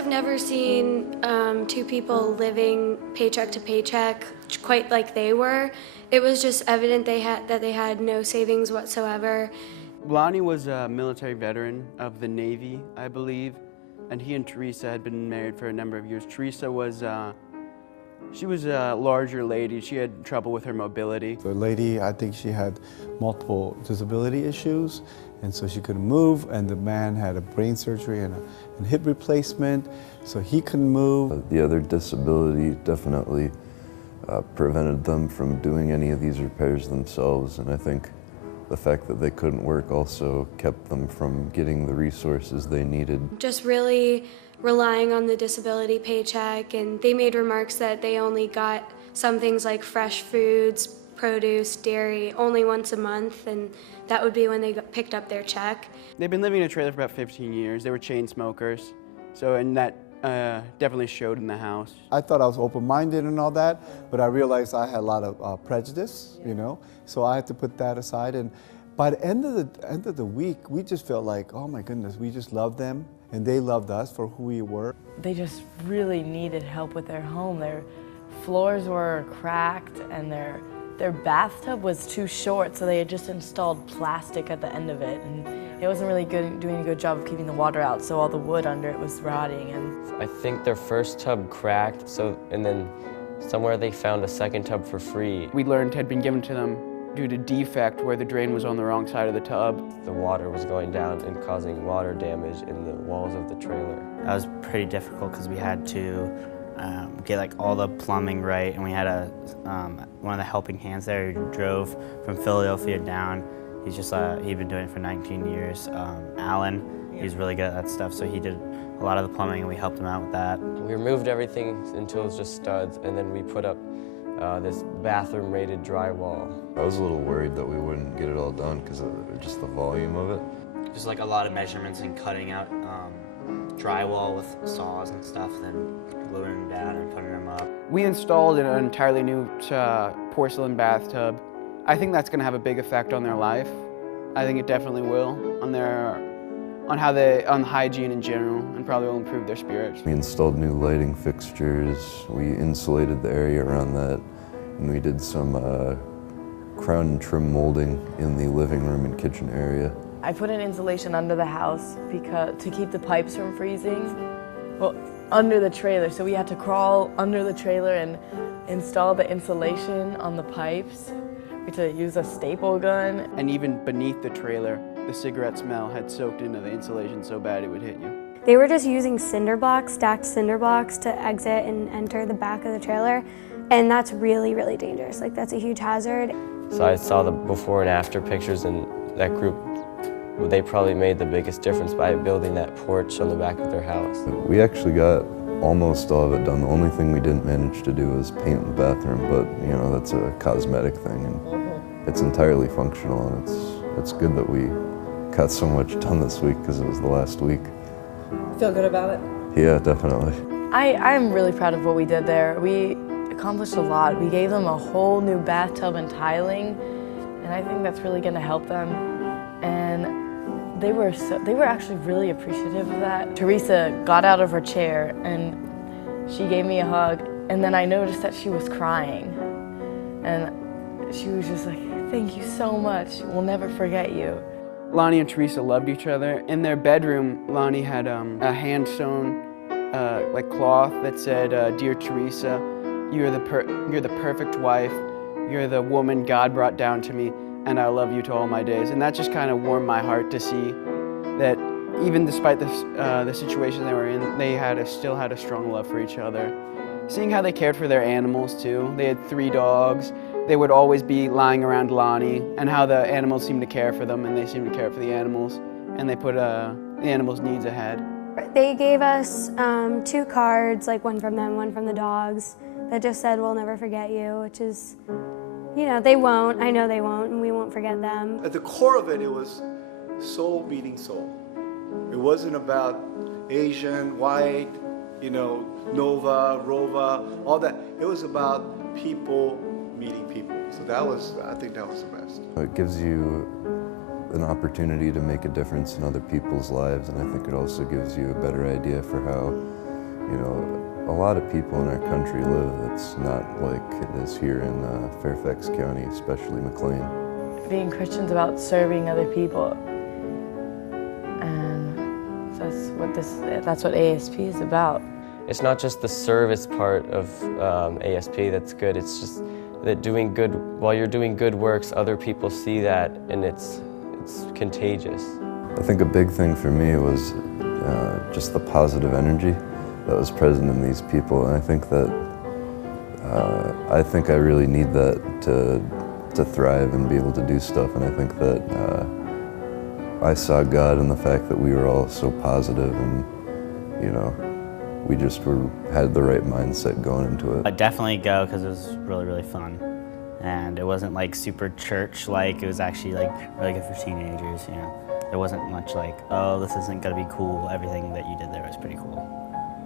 have never seen two people living paycheck to paycheck quite like they were. It was just evident that they had no savings whatsoever. Lonnie was a military veteran of the Navy, I believe, and he and Teresa had been married for a number of years. Teresa was, she was a larger lady. She had trouble with her mobility. The lady, I think she had multiple disability issues, and so she couldn't move, and the man had a brain surgery and a hip replacement, so he couldn't move. The other disability definitely prevented them from doing any of these repairs themselves, and I think the fact that they couldn't work also kept them from getting the resources they needed. Just really relying on the disability paycheck, and they made remarks that they only got some things like fresh foods, produce, dairy, only once a month, and that would be when they picked up their check. They've been living in a trailer for about 15 years. They were chain smokers, and that definitely showed in the house. I thought I was open-minded and all that, but I realized I had a lot of prejudice, you know, so I had to put that aside. And by the end of the week, we just felt like, oh my goodness, we just loved them, and they loved us for who we were. They just really needed help with their home. Their floors were cracked, and their bathtub was too short, so they had just installed plastic at the end of it, and it wasn't really doing a good job of keeping the water out, so all the wood under it was rotting. And I think their first tub cracked, and then somewhere they found a second tub for free. We learned had been given to them due to defect where the drain was on the wrong side of the tub. The water was going down and causing water damage in the walls of the trailer. That was pretty difficult because we had to get like all the plumbing right, and we had one of the helping hands there who drove from Philadelphia down. He's just he'd been doing it for 19 years. Alan, he's really good at that stuff, so he did a lot of the plumbing, and we helped him out with that. We removed everything until it was just studs, and then we put up this bathroom-rated drywall. I was a little worried that we wouldn't get it all done because of just the volume of it. Just like a lot of measurements and cutting out drywall with saws and stuff, then gluing them down and putting them up. We installed an entirely new porcelain bathtub. I think that's going to have a big effect on their life. I think it definitely will on hygiene in general, and probably will improve their spirits. We installed new lighting fixtures. We insulated the area around that, and we did some crown and trim molding in the living room and kitchen area. I put an insulation under the house to keep the pipes from freezing. Well, under the trailer, so we had to crawl under the trailer and install the insulation on the pipes. We had to use a staple gun. And even beneath the trailer, the cigarette smell had soaked into the insulation so bad it would hit you. They were just using cinder blocks, stacked cinder blocks, to exit and enter the back of the trailer, and that's really, really dangerous. Like, that's a huge hazard. So I saw the before and after pictures, and that group, they probably made the biggest difference by building that porch on the back of their house. We actually got almost all of it done. The only thing we didn't manage to do was paint the bathroom, but you know, that's a cosmetic thing, and it's entirely functional, and it's good that we got so much done this week because it was the last week. Feel good about it? Yeah, definitely. I'm really proud of what we did there. We accomplished a lot. We gave them a whole new bathtub and tiling, and I think that's really going to help them. And they were actually really appreciative of that. Teresa got out of her chair and she gave me a hug, and then I noticed that she was crying, and she was just like, "Thank you so much. We'll never forget you." Lonnie and Teresa loved each other. In their bedroom, Lonnie had a hand-sewn like cloth that said, "Dear Teresa, you're the perfect wife. You're the woman God brought down to me, and I love you to all my days." And that just kind of warmed my heart to see that even despite the situation they were in, they still had a strong love for each other. Seeing how they cared for their animals too. They had 3 dogs. They would always be lying around Lonnie, and how the animals seemed to care for them, and they seemed to care for the animals, and they put the animals' needs ahead. They gave us 2 cards, like one from them, one from the dogs, that just said, "We'll never forget you," which is, you know, they won't. I know they won't, and we won't forget them. At the core of it, it was soul meeting soul. It wasn't about Asian, white, you know, Nova, Rova, all that. It was about people meeting people. So I think that was the best. It gives you an opportunity to make a difference in other people's lives, and I think it also gives you a better idea for how you know, a lot of people in our country live. It's not like it is here in Fairfax County, especially McLean. Being Christian's about serving other people, and that's what ASP is about. It's not just the service part of ASP that's good, it's just that while you're doing good works, other people see that, and it's contagious. I think a big thing for me was just the positive energy that was present in these people, and I think that I really need that to thrive and be able to do stuff. And I think that I saw God in the fact that we were all so positive, and you know, we just had the right mindset going into it. I'd definitely go because it was really, really fun. And it wasn't like super church-like, it was actually like really good for teenagers, you know. There wasn't much like, oh, this isn't gonna be cool. Everything that you did there was pretty cool.